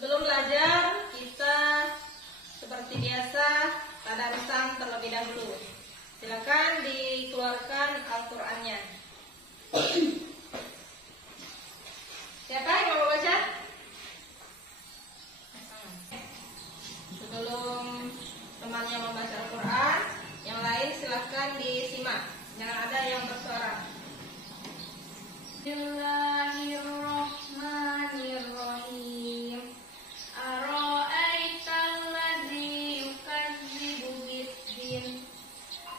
Sebelum belajar, kita seperti biasa tadarussan terlebih dahulu. Silakan dikeluarkan Al-Qur'annya. Siapa yang mau baca? Sebelum temannya membaca Al-Qur'an, yang lain silakan disimak. Jangan ada yang bersuara. Bismillahirrahmanirrahim. Ara'aital ladzi yukadzibu bid-din,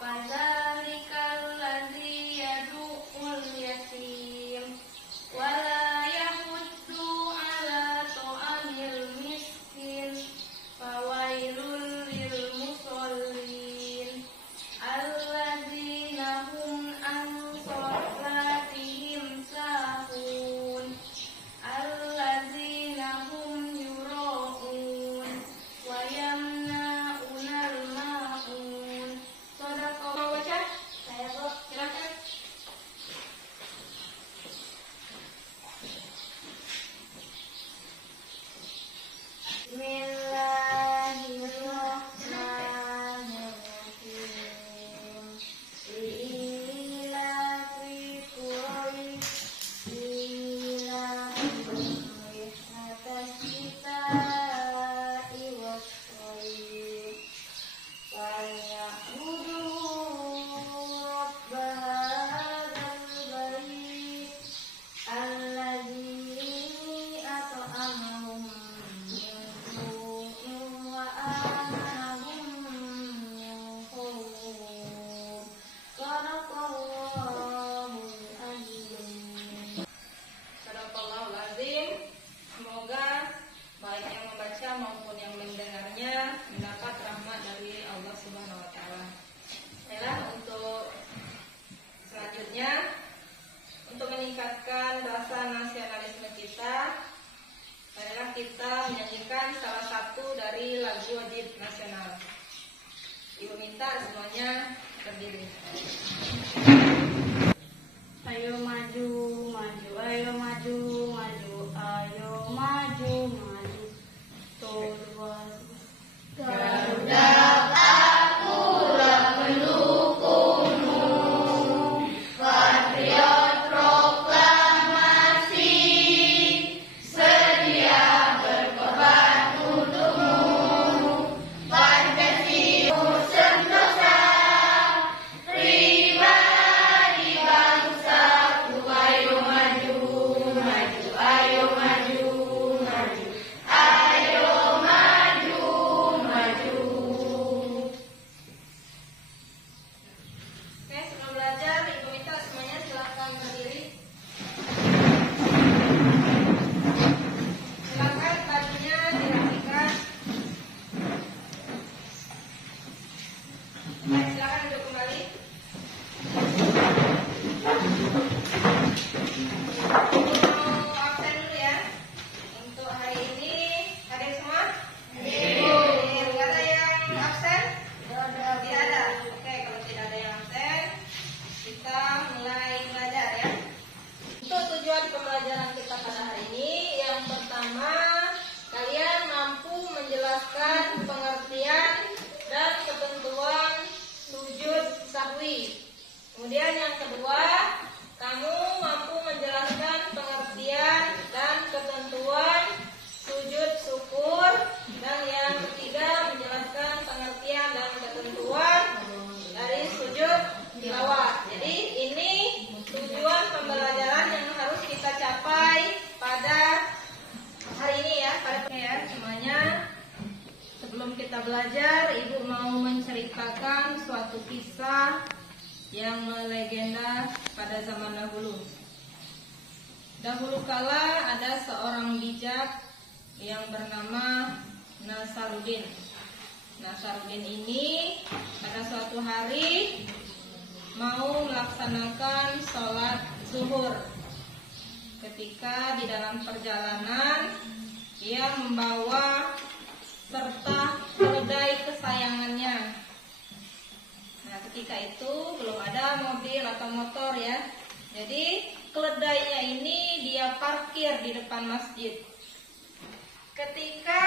fadzalikal ladzi yad'ul yatim, wa la yahuddu 'ala ta'amil miskin, fawailul lil musallin, alladzina hum an salatihim sahun, alladzina hum yura'un wa yamna'unal ma'un. Shadaqallahu. Mau baca? Saya kok, silakan. Bismillahirrahmanirrahim. Li'ilafi Quraisy ilafihim rihlatas syita'i was-shayf, falyabudu rabb hadzal bait alladzi at'amahum min ju'in wa amanahum min khawf. Shadaqallahul azim. Shadaqallahul azim. Semoga baik yang membaca maupun yang mendengarnya mendapat rahmat dari Allah Subhanahu wa taala. Baiklah, untuk selanjutnya, untuk meningkatkan rasa nasionalisme kita, marilah kita menyanyikan salah satu dari lagu wajib nasional. Ibu minta semuanya berdiri. Ayo maju, maju, ayo maju, maju, ayo maju, maju. Terus Garuda Pakulah mendukungmu, Patriot Proklamasi sedia berkorban untukmu, Pancasila sentosa, pribadi bangsaku. Ayo maju, maju, ayo maju, maju, ayo maju, maju. Oke, sebelum belajar, Ibu minta semuanya silakan berdiri. Silakan bajunya dirapikan. Baik, silakan duduk kembali. Mau absen dulu ya. Untuk hari ini hadir semua? Hadir. Tidak ada yang absen? Tidak ada. Oke, kalau tidak ada yang absen, kita mulai belajar ya. Untuk tujuan pembelajaran kita pada hari ini, yang pertama, kalian mampu menjelaskan pengertian dan ketentuan sujud sahwi. Kemudian yang kedua, kamu mampu menjelaskan pengertian dan ketentuan sujud syukur. Dan yang ketiga, menjelaskan pengertian dan ketentuan dari sujud tilawah. Jadi ini tujuan pembelajaran yang harus kita capai pada hari ini ya. Semuanya, sebelum kita belajar, Ibu mau menceritakan suatu kisah yang melegenda pada pada zaman dahulu. Dahulu kala ada seorang bijak yang bernama Nasaruddin. Nasaruddin ini pada suatu hari mau melaksanakan sholat zuhur. Ketika di dalam perjalanan ia membawa serta keledai kesayangannya. Nah, ketika itu belum ada mobil atau motor ya. Jadi keledainya ini dia parkir di depan masjid. Ketika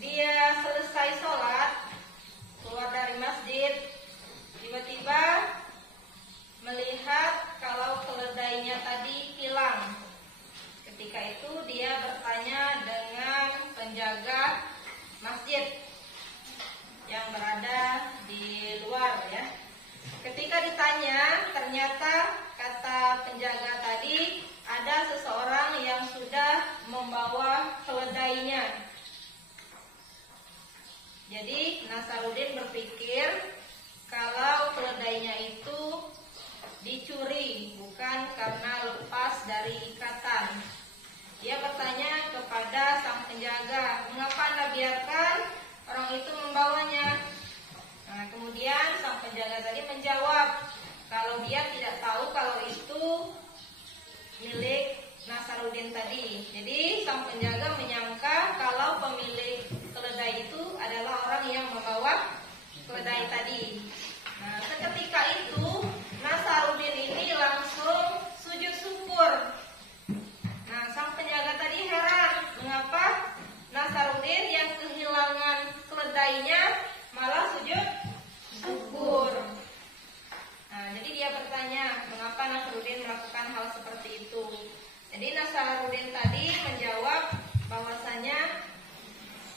dia selesai sholat, keluar dari masjid, tiba-tiba melihat kalau keledainya tadi hilang. Ketika itu dia bertanya dengan penjaga masjid yang berada di luar ya. Ketika ditanya, ternyata kata penjaga tadi ada seseorang yang sudah membawa keledainya. Jadi Nasaruddin berpikir kalau keledainya itu dicuri, bukan karena lepas dari ikatan. Dia bertanya kepada sang penjaga, mengapa Anda biarkan orang itu membawanya? Nah, kemudian sang penjaga tadi menjawab kalau dia tidak tahu kalau itu milik Nasaruddin tadi. Jadi sang penjaga menyangka kalau pemilik keledai itu adalah orang yang membawa keledai tadi. Nah, seketika itu Nasaruddin ini langsung sujud syukur. Nah, sang penjaga tadi heran mengapa Nasaruddin yang kehilangan keledainya malah sujud syukur. Nah, jadi dia bertanya mengapa Nasaruddin melakukan hal seperti itu. Jadi Nasaruddin tadi menjawab bahwasanya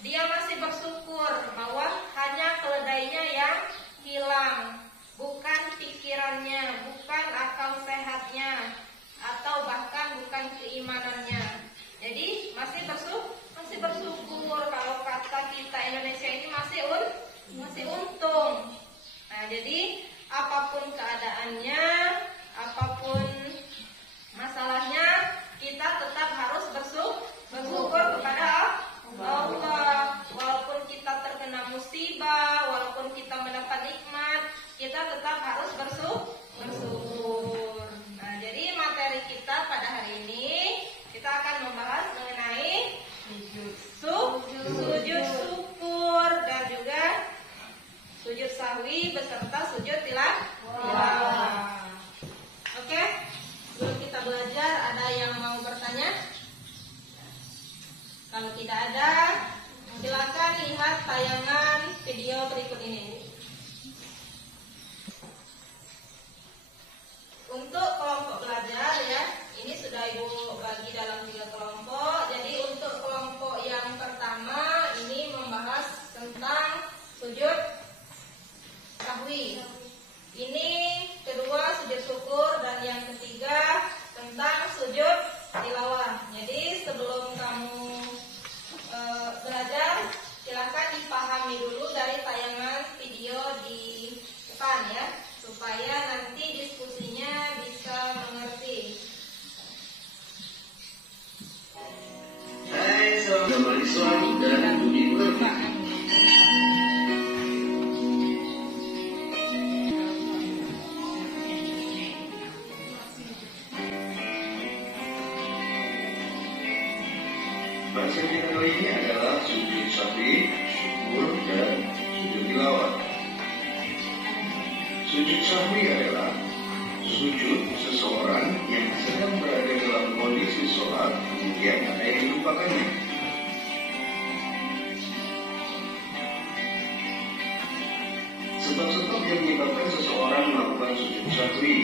dia masih bersyukur bahwa hanya keledainya yang hilang, bukan pikirannya, bukan akal sehatnya, atau bahkan bukan keimanannya. Jadi masih bersyukur kalau kata kita Indonesia ini masih untung. Nah, jadi apapun keadaannya, apapun masalahnya, kita tetap harus bersyukur kepada Allah. Walaupun kita terkena musibah, walaupun kita mendapat nikmat, kita tetap harus bersyukur. Nah, jadi materi kita pada hari ini kita akan membahas mengenai sujud syukur dan juga sujud sahwi beserta sujud tilawah. Oke, sebelum kita belajar, ada yang mau bertanya? Kalau tidak ada, silakan lihat tayangan video berikut ini. Untuk kelompok belajar ya, ini sudah Ibu bagi dalam 3 kelompok. Jadi untuk kelompok yang pertama ini membahas tentang sujud sahwi. Ini kedua sujud syukur dan yang ketiga tentang sujud tilawah. Jadi sebelum kamu belajar, silakan dipahami dulu dari tayangan video di depan ya, supaya nanti diskusinya bisa mengerti. Hai sahabat Islam dan budi pekerti. Bahasan kita kali ini adalah sujud sahwi, syukur, dan sujud tilawah. Sujud sahwi adalah sujud seseorang yang sedang berada dalam kondisi sholat, kemudian ada yang dilupakannya. Sebab-sebab yang menyebabkan seseorang melakukan sujud sahwi: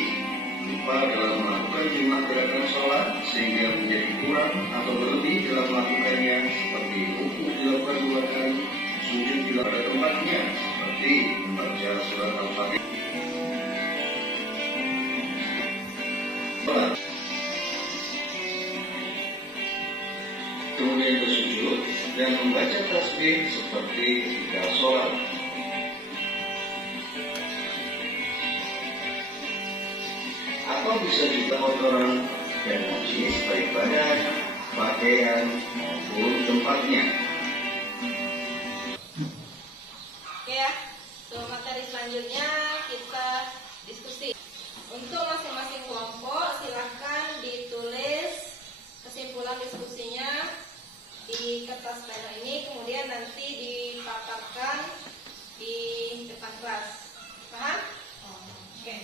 lupa dalam melakukan jumlah gerakan sholat sehingga menjadi kurang atau berlebih dalam melakukannya, seperti ruku dilakukan 2 kali, sujud tidak pada tempatnya seperti membaca surat Al-Fatihah. Kemudian bersujud dan membaca tasbih seperti ketika sholat. Apabila sejuta kotoran dan najis baik badan, pakaian, maupun tempatnya. Oke ya, untuk materi selanjutnya kita diskusi. Untuk masing-masing kelompok silahkan ditulis kesimpulan diskusinya di kertas pena ini, kemudian nanti dipaparkan di depan kelas. Paham? Oke.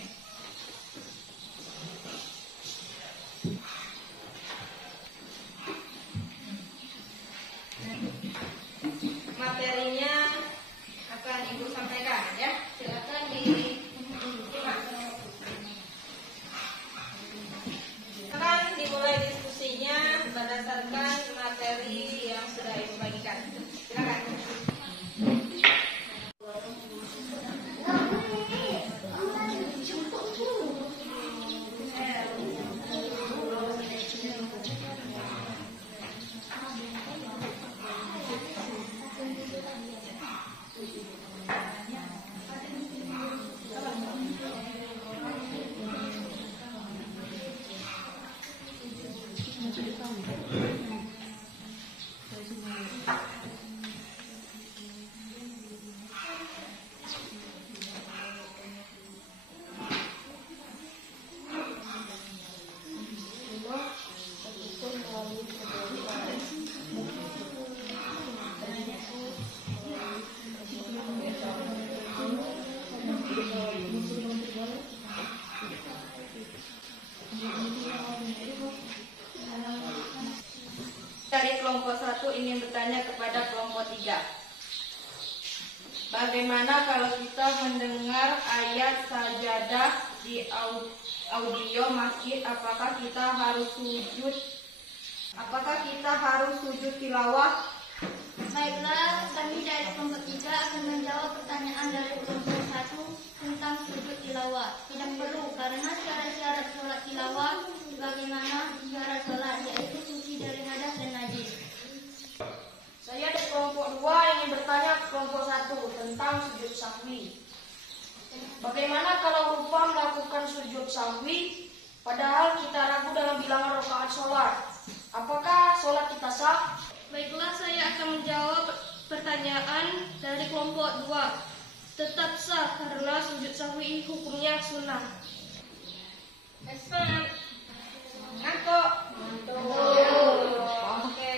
Materinya akan Ibu sampaikan ya. Silakan disimak. Akan dimulai diskusinya berdasarkan materi yang sudah Ibu bagikan. Silakan. Dari kelompok 1 ingin bertanya kepada kelompok 3. Bagaimana kalau kita mendengar ayat sajadah di audio masjid, apakah kita harus sujud tilawah? Baiklah, kami dari kelompok 3 akan menjawab pertanyaan dari kelompok 1 tentang sujud tilawah. Tidak perlu, karena syarat-syarat sholat tilawah bagaimana syarat sholat, yaitu suci dari hadas dan najis. Saya dari kelompok 2 ingin bertanya ke kelompok 1 tentang sujud sahwi. Bagaimana kalau lupa melakukan sujud sahwi, padahal kita ragu dalam bilangan rakaat sholat? Apakah sholat kita sah? Baiklah, saya akan menjawab pertanyaan dari kelompok 2. Tetap sah, karena sujud sahwi hukumnya sunnah. Respon. Ngantuk. Oke.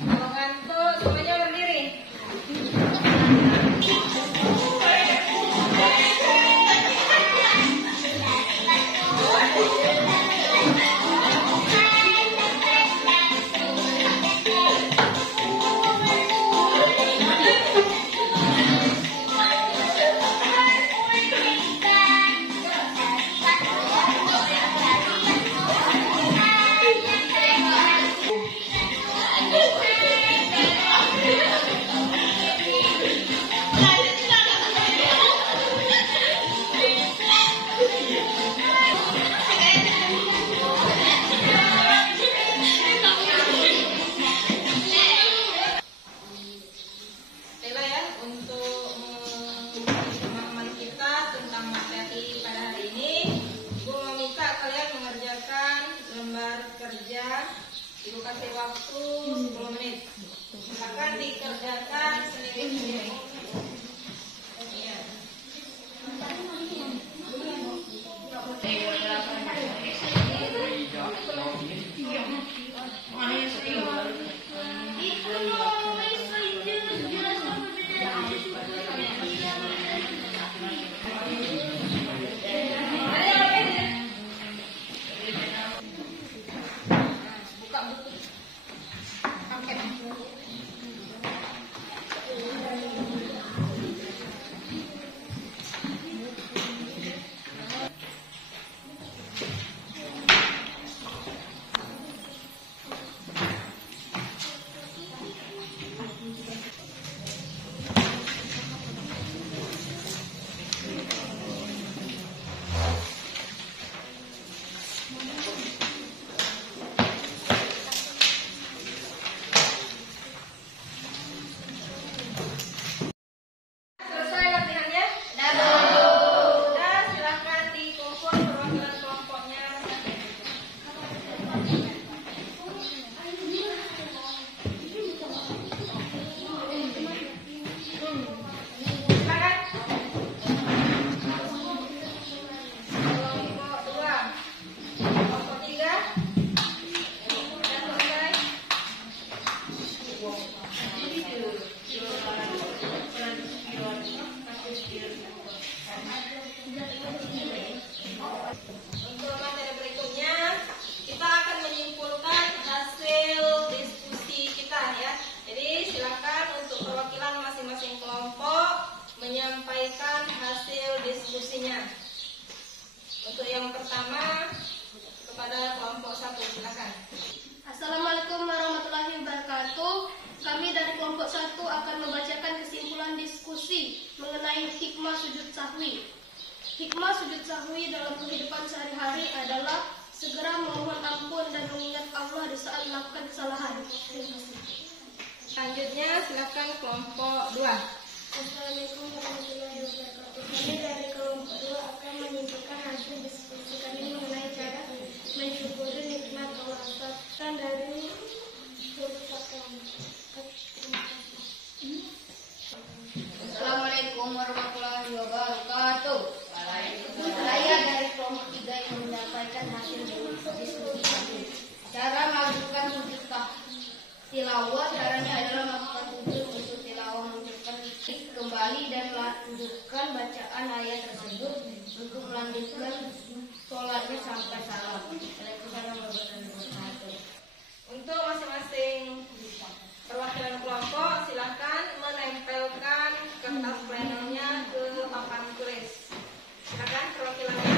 Kalau ngantuk semuanya berdiri. Baiklah ya, untuk pemahaman kita tentang materi pada hari ini, Ibu meminta kalian mengerjakan lembar kerja. Ibu kasih waktu 10 menit. Silakan dikerjakan sendiri-sendiri. Iya. Buka buku. Paket. Selesai latihannya? Sudah, silakan dikumpul perwakilan kelompoknya. lain hikmah sujud sahwi. Hikmah sujud sahwi dalam kehidupan sehari-hari adalah segera memohon ampun dan mengingat Allah di saat melakukan kesalahan. Selanjutnya silakan kelompok 2. Assalamualaikum warahmatullahi wabarakatuh. Kami dari kelompok 2 akan menyimpulkan hasil diskusi kami mengenai cara mensyukuri nikmat Allah asalkan dari Assalamualaikum warahmatullahi wabarakatuh. Saya dari kelompok 3 yang menyampaikan hasil diskusi kami. Cara melakukan sujud tilawah, caranya adalah melakukan sujud tilawah, mengucapkan zikir kembali dan melanjutkan bacaan ayat tersebut untuk melanjutkan sholatnya sampai salam. Waalaikumsalam warahmatullahi wabarakatuh. Untuk masing-masing perwakilan kelompok silakan menempelkan kertas plenonya ke papan tulis. Silakan perwakilannya.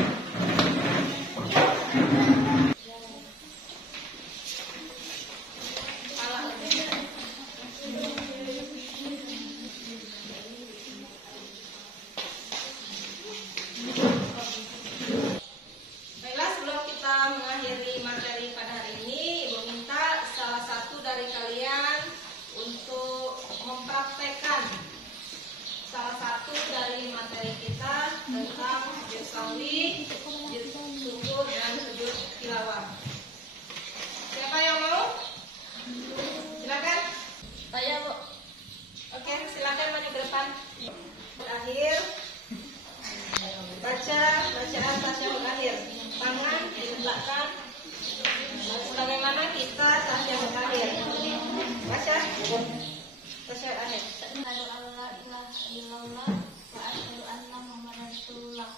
Baiklah, sebelum kita mengakhiri materi pada hari ini, Ibu minta salah satu dari kalian untuk mempraktekkan salah satu dari materi kita tentang sujud sahwi, sujud syukur, dan sujud tilawah. Siapa yang mau? Silakan. Saya, Bu. Oke, silakan maju ke depan. Terakhir, baca bacaan tasyahud akhir. Tangan diletakkan sebagaimana kita tasyahud akhir. Baca tasyahud akhir. Asyhadu an la ilaha illallah wa asyhadu anna Muhammadar Rasulullah.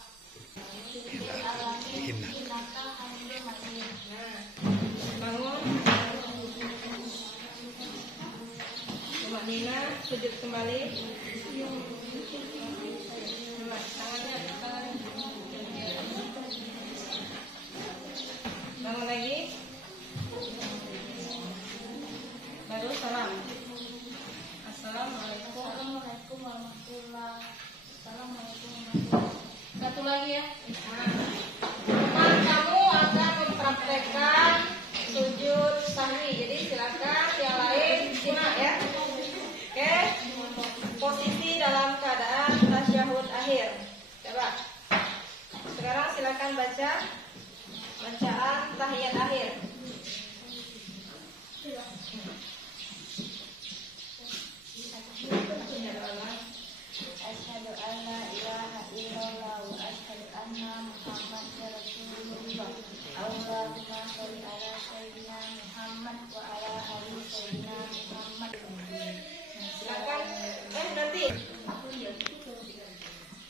Alamin innaka hamidum majid. Nah, bangun. Coba Nina sujud kembali. Coba tangannya. Bangun lagi. Baru salam. Assalamualaikum. Assalamualaikum warahmatullahi wabarakatuh. Satu lagi ya. Teman kamu akan mempraktekkan sujud sahwi. Jadi silakan yang lain simak ya. Oke. Posisi dalam keadaan tasyahud akhir. Coba. Sekarang silakan baca bacaan tahiyat akhir. Asyhadu an la ilaha illallah wa asyhadu anna Muhammadar Rasulullah. Allahumma shalli ala sayyidina Muhammad wa ala ali sayyidina Muhammad. Silakan. Nanti.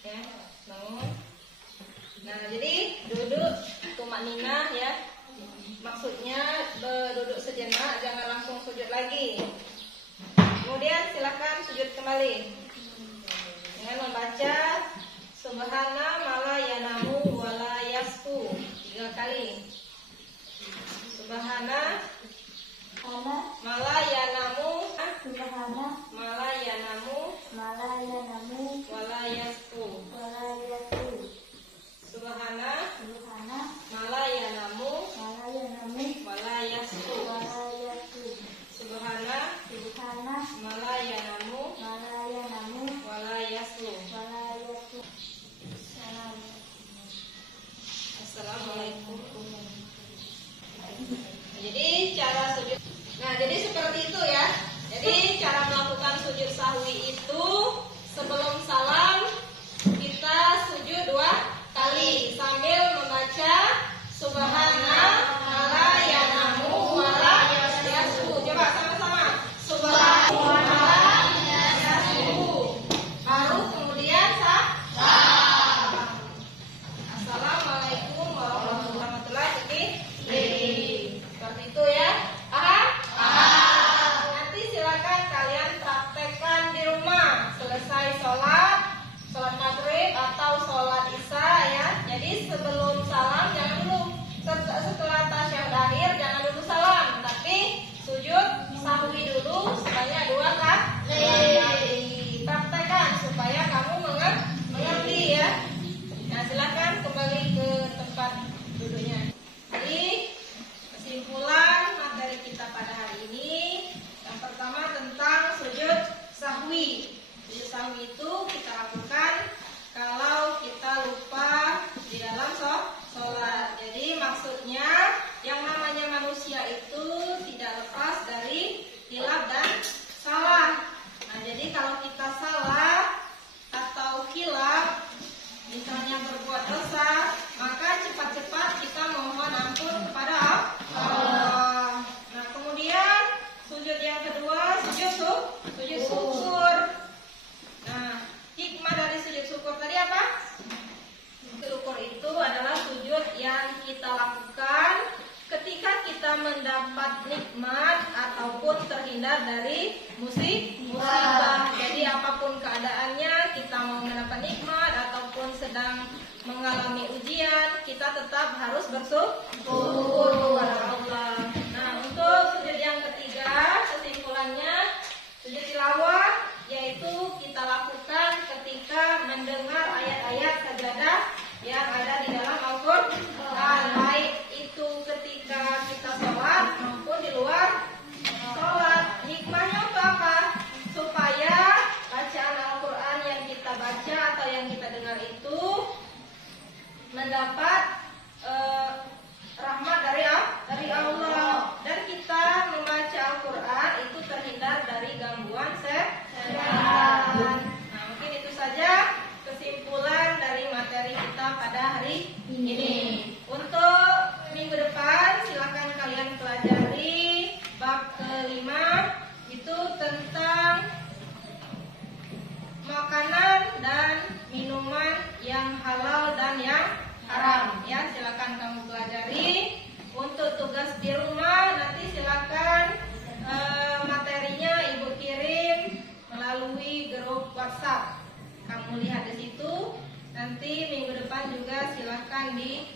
Ya, bangun. Nah, jadi duduk tumakninah ya. Maksudnya duduk sejenak, jangan langsung sujud lagi. Kemudian silakan sujud kembali dengan membaca Subhana mala yanamu wala yasku 3 kali. Subhana mala yanamu mala yanamu wala yasku. Subhana mala yanamu wala yasku. Subhana mala yanamu wala yasku. Assalamualaikum. Jadi mendapat nikmat ataupun terhindar dari musibah. Jadi apapun keadaannya, kita mau mendapat nikmat ataupun sedang mengalami ujian, kita tetap harus bersyukur kepada Allah. Nah, untuk sujud yang ketiga, kesimpulannya sujud tilawah yaitu kita lakukan ketika mendengar ayat-ayat sajadah yang ada di dalam Al-Quran, baik itu ketika kita sholat maupun di luar sholat. Hikmahnya untuk apa? Supaya bacaan Al-Quran yang kita baca atau yang kita dengar itu mendapat rahmat dari Allah, dan kita membaca Al-Quran itu terhindar dari gangguan setan. Nah, mungkin itu saja kesimpulan dari materi kita pada hari ini. Untuk minggu depan silakan kalian pelajari bab kelima, itu tentang makanan dan minuman yang halal dan yang haram. Ya, silakan kamu pelajari. Untuk tugas di rumah nanti silakan materinya Ibu kirim melalui grup WhatsApp. Kamu lihat di situ. Nanti minggu depan juga silakan di